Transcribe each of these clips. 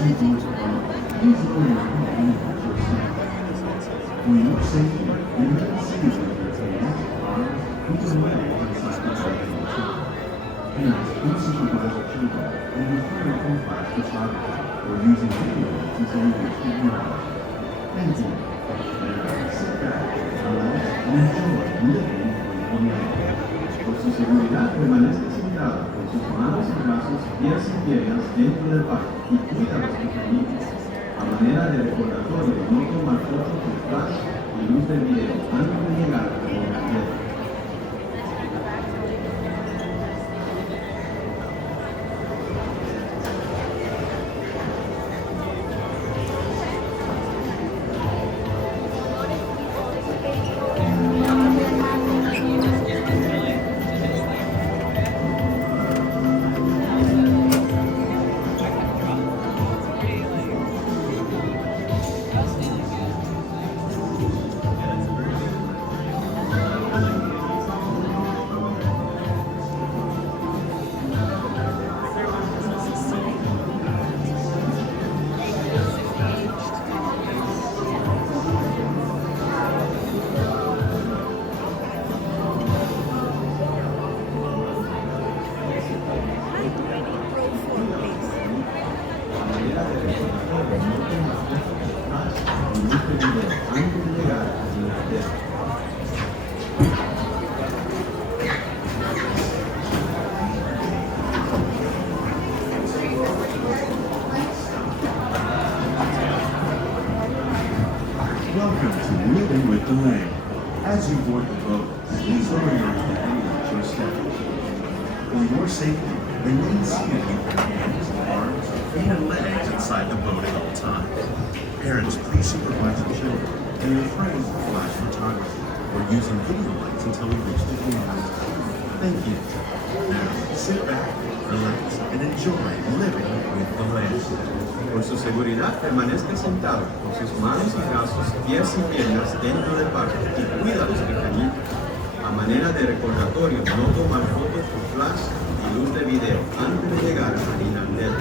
For your safety, limited seating entertainment are please away inside the destination. Parents, please supervise your children and refer your profile to photography or using video until you reach the end. Thank you. Now, sit back, relax, and enjoy living with the land. Por su seguridad, permanezca sentado con sus manos y brazos, pies y piernas dentro del parque y cuida a los pequeñitos. A manera de recordatorio, no tomar fotos con flash y luz de video antes de llegar a la montaña. Welcome to Living with the Land. As you board the boat, please lower your hand at your step. For your safety, remain seated with your hands, arms, feet, and legs inside the boat at all times. Parents, please supervise your children and refrain from flash photography or using video lights until we reach the end. Thank you. Now, sit back, relax, and enjoy living with the land. Por su seguridad, permanezca sentado con sus manos y brazos, pies y piernas dentro del parque y cuida a los pequeñitos. A manera de recordatorio, no tomar fotos con flash y luz de video antes de llegar a Marina Del.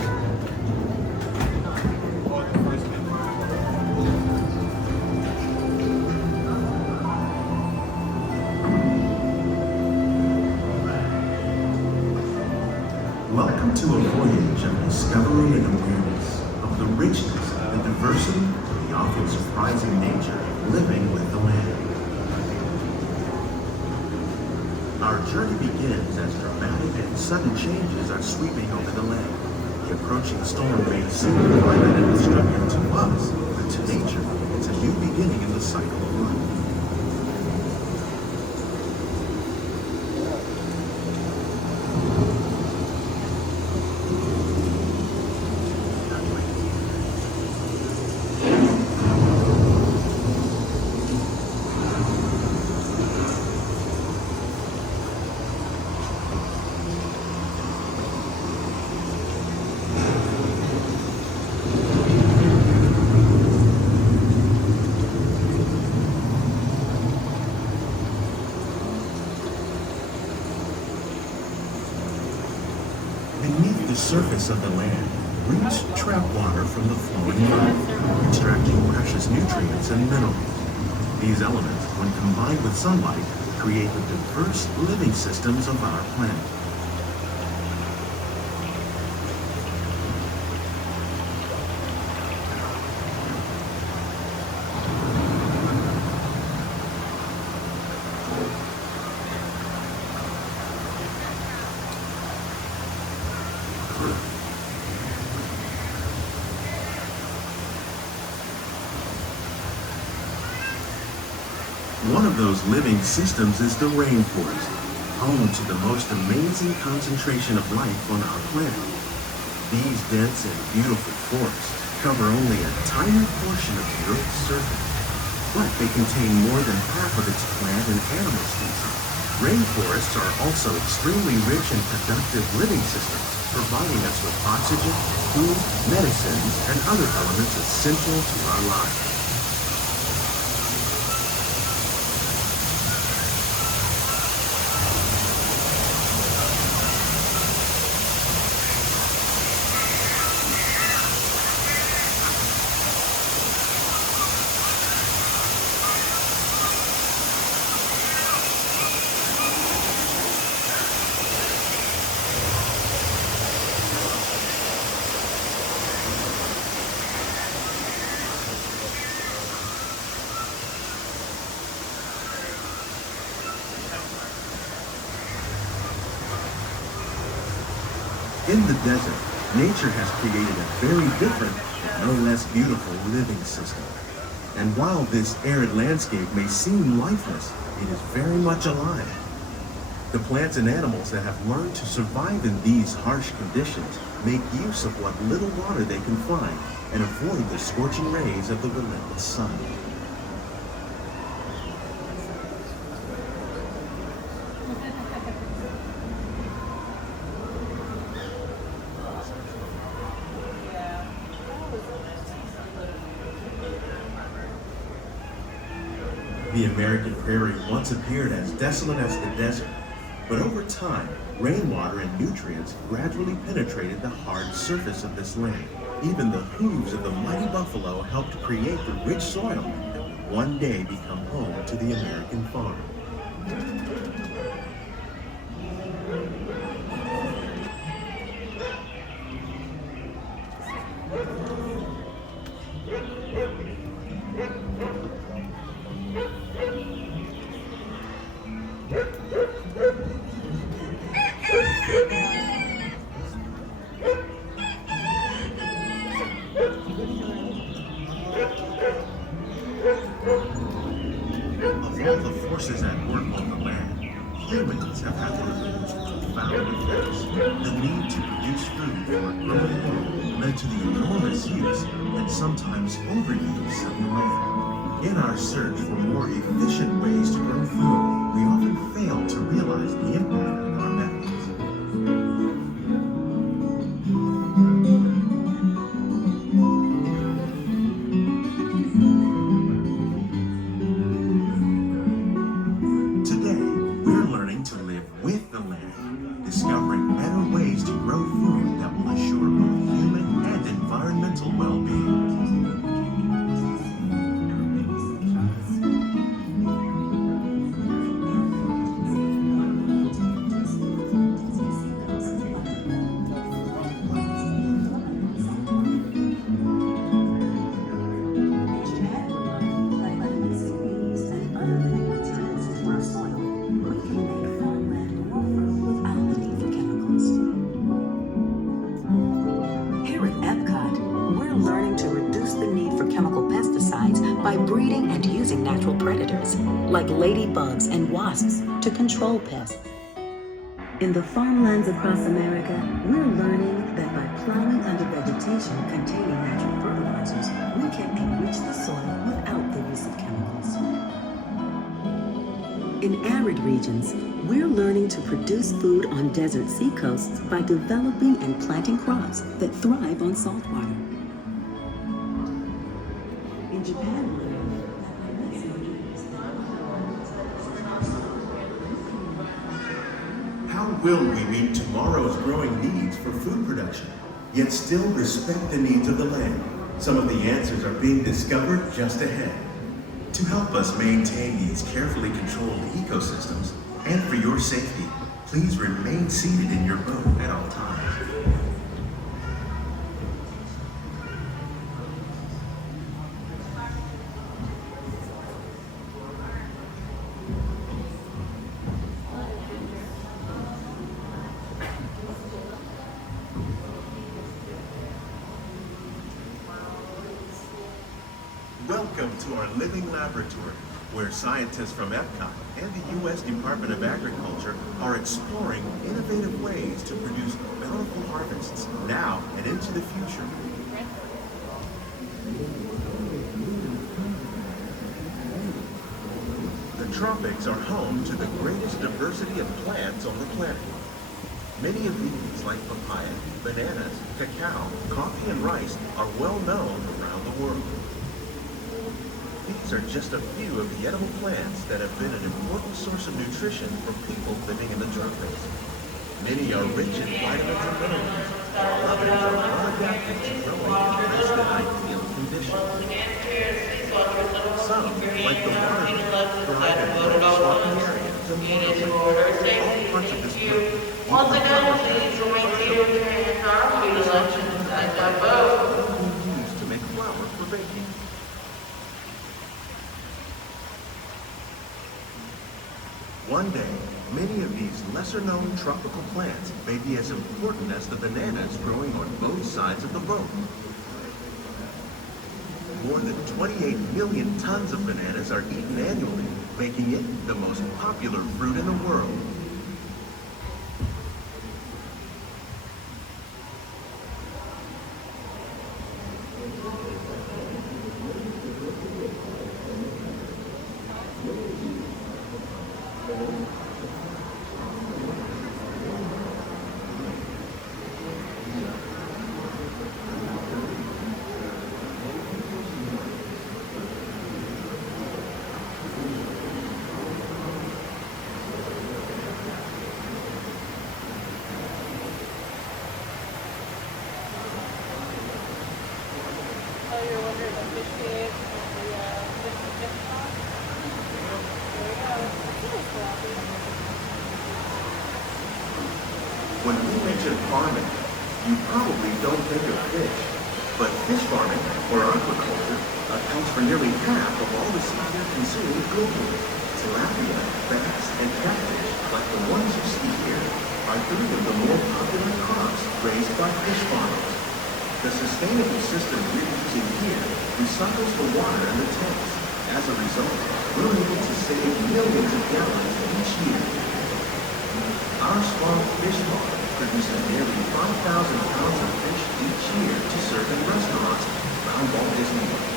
Welcome to a voyage of discovery and awareness of the richness, the diversity, and the often surprising nature living with the land. Our journey begins as dramatic and sudden changes are sweeping over the land. The approaching storm may seem violent and destructive to us, but to nature, it's a new beginning in the cycle of life. Beneath the surface of the land, roots trap water from the flowing mud, extracting precious nutrients and minerals. These elements, when combined with sunlight, create the diverse living systems of our planet. One of those living systems is the rainforest, home to the most amazing concentration of life on our planet. These dense and beautiful forests cover only a tiny portion of the Earth's surface, but they contain more than half of its plant and animal species. Rainforests are also extremely rich and productive living systems, providing us with oxygen, food, medicines, and other elements essential to our lives. In the desert, nature has created a very different, but no less beautiful living system. And while this arid landscape may seem lifeless, it is very much alive. The plants and animals that have learned to survive in these harsh conditions make use of what little water they can find and avoid the scorching rays of the relentless sun. The American prairie once appeared as desolate as the desert, but over time, rainwater and nutrients gradually penetrated the hard surface of this land. Even the hooves of the mighty buffalo helped create the rich soil that would one day become home to the American farm. Of all the forces at work on the land, humans have had the most profound effects. The need to produce food for a growing world led to the enormous use and sometimes overuse of the land. In our search for more efficient ways to grow food, we often fail to realize the impact of our methods. Discovering better ways to grow food that will assure both human and environmental well-being. By breeding and using natural predators, like ladybugs and wasps, to control pests. In the farmlands across America, we're learning that by plowing under vegetation containing natural fertilizers, we can enrich the soil without the use of chemicals. In arid regions, we're learning to produce food on desert seacoasts by developing and planting crops that thrive on salt water. In Japan, how will we meet tomorrow's growing needs for food production, yet still respect the needs of the land? Some of the answers are being discovered just ahead. To help us maintain these carefully controlled ecosystems, and for your safety, please remain seated in your boat at all times. Welcome to our living laboratory, where scientists from Epcot and the U.S. Department of Agriculture are exploring innovative ways to produce bountiful harvests now and into the future. The tropics are home to the greatest diversity of plants on the planet. Many of these, like papaya, bananas, cacao, coffee, and rice, are well known around the world. These are just a few of the edible plants that have been an important source of nutrition for people living in the tropics. Many are rich in vitamins and minerals, while others are well adapted to growing in less than ideal conditions. Some, like the watermelon, thrive in low swampy areas and waterways. All parts of this group Once again, please remain seated during our food selections at that boat. used to make flour for baking. One day, Many of these lesser-known tropical plants may be as important as the bananas growing on both sides of the boat. More than 28 million tons of bananas are eaten annually, making it the most popular fruit in the world. Oh, you're wondering the fish cake and the fish dip sauce? There we go. That's a nice tilapia. When we mention farming, you probably don't think of fish. But fish farming, or aquaculture, accounts for nearly half of all the seafood consumed globally. Tilapia, bass, and catfish, like the ones you see here, are three of the more popular crops raised by fish farmers. The sustainable system we're using here recycles the water in the tanks. As a result, we're able to save millions of gallons each year. Our small fish farm produces nearly 5,000 pounds of fish each year to serve in restaurants around Walt Disney World.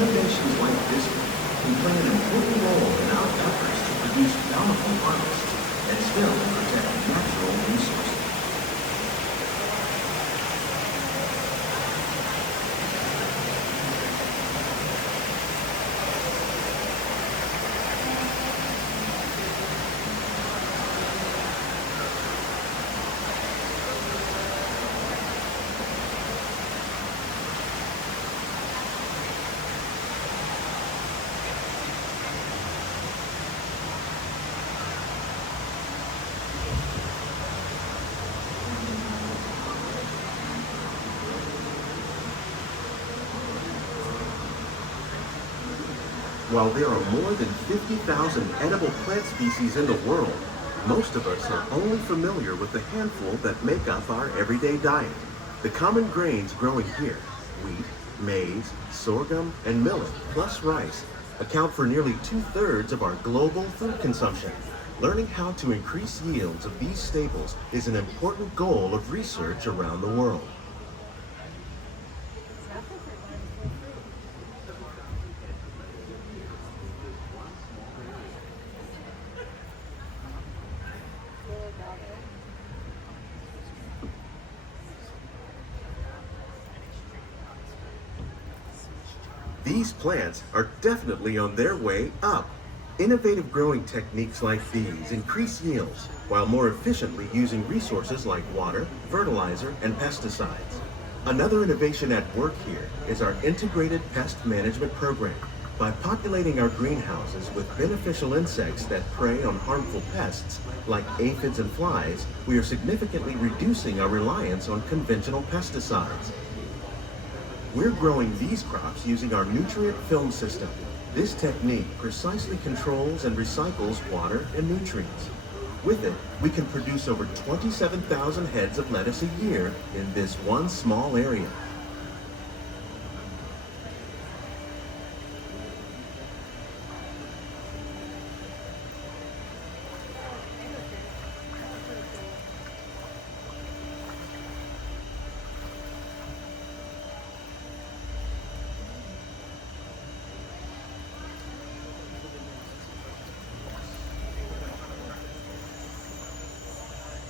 Innovations like this one can play an important role in our efforts to produce bountiful harvests and still protect natural resources. While there are more than 50,000 edible plant species in the world, most of us are only familiar with the handful that make up our everyday diet. The common grains growing here, wheat, maize, sorghum, and millet, plus rice, account for nearly 2/3 of our global food consumption. Learning how to increase yields of these staples is an important goal of research around the world. These plants are definitely on their way up. Innovative growing techniques like these increase yields while more efficiently using resources like water, fertilizer, and pesticides. Another innovation at work here is our integrated pest management program. By populating our greenhouses with beneficial insects that prey on harmful pests like aphids and flies, we are significantly reducing our reliance on conventional pesticides. We're growing these crops using our nutrient film system. This technique precisely controls and recycles water and nutrients. With it, we can produce over 27,000 heads of lettuce a year in this one small area.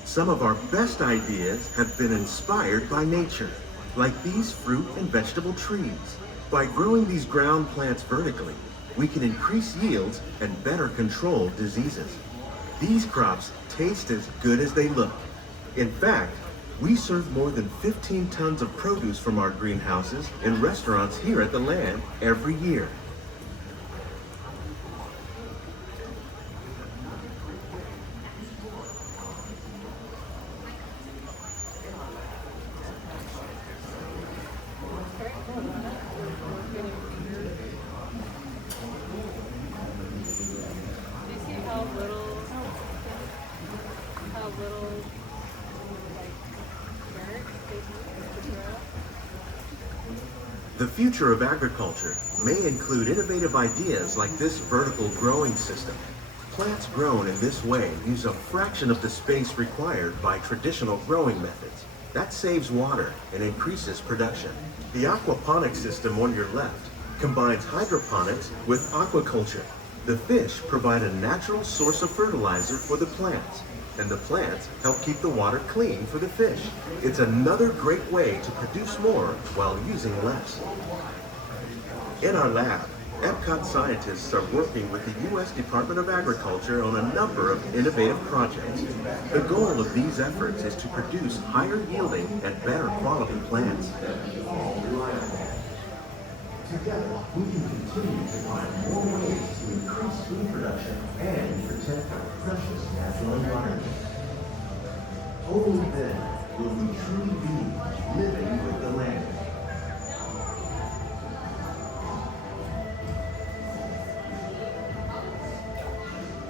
Some of our best ideas have been inspired by nature, like these fruit and vegetable trees. By growing these ground plants vertically, we can increase yields and better control diseases. These crops taste as good as they look. In fact, we serve more than 15 tons of produce from our greenhouses in restaurants here at the Land every year. The future of agriculture may include innovative ideas like this vertical growing system. Plants grown in this way use a fraction of the space required by traditional growing methods. That saves water and increases production. The aquaponics system on your left combines hydroponics with aquaculture. The fish provide a natural source of fertilizer for the plants, and the plants help keep the water clean for the fish. It's another great way to produce more while using less. In our lab, Epcot scientists are working with the U.S. Department of Agriculture on a number of innovative projects. The goal of these efforts is to produce higher yielding and better quality plants. Together, we can continue to find more ways to increase food production and protect our precious natural environment. Only then will we truly be living with the land.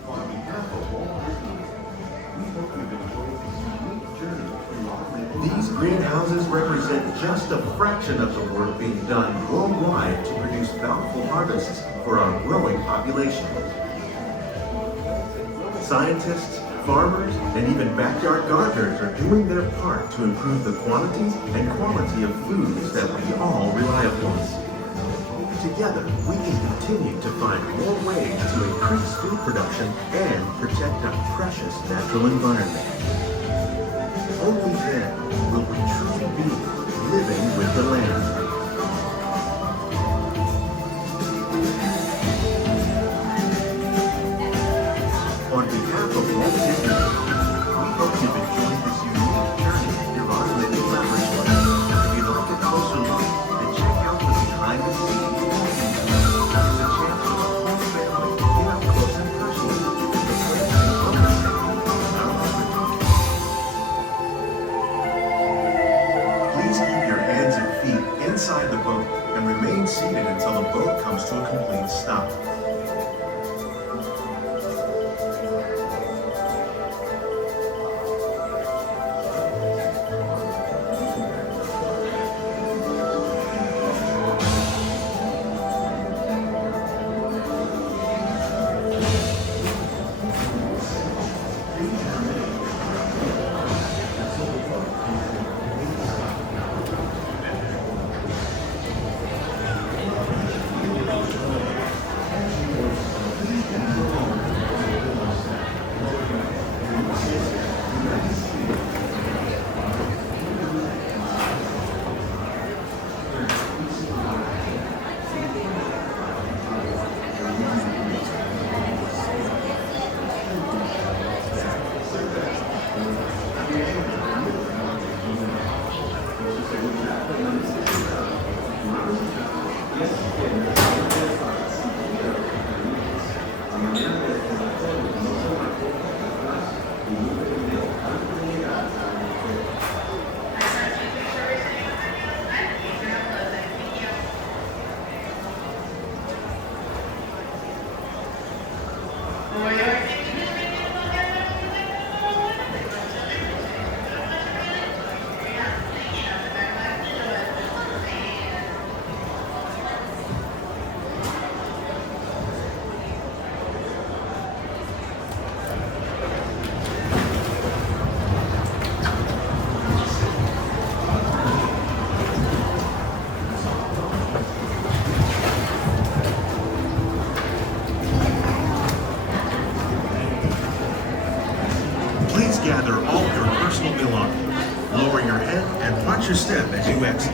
On behalf of Walt, we hope you've enjoyed this unique journey through Orland. These greenhouses represent just a fraction of the work being done worldwide to produce bountiful harvests for our growing population. Scientists, farmers, and even backyard gardeners are doing their part to improve the quantity and quality of foods that we all rely upon. Together, we can continue to find more ways to increase food production and protect our precious natural environment. Only then will we truly be living with the land. On behalf of Walt Disney, we hope you've enjoyed this unique journey through our living laboratory. If you'd like a closer look, then check out the behind the scenes. It's a chance for the whole family to get up close and personal with the great and understanding of our laboratory. Please keep your hands and feet inside the boat and remain seated until the boat comes to a complete stop. Please gather all your personal belongings. Lower your head and watch your step as you exit.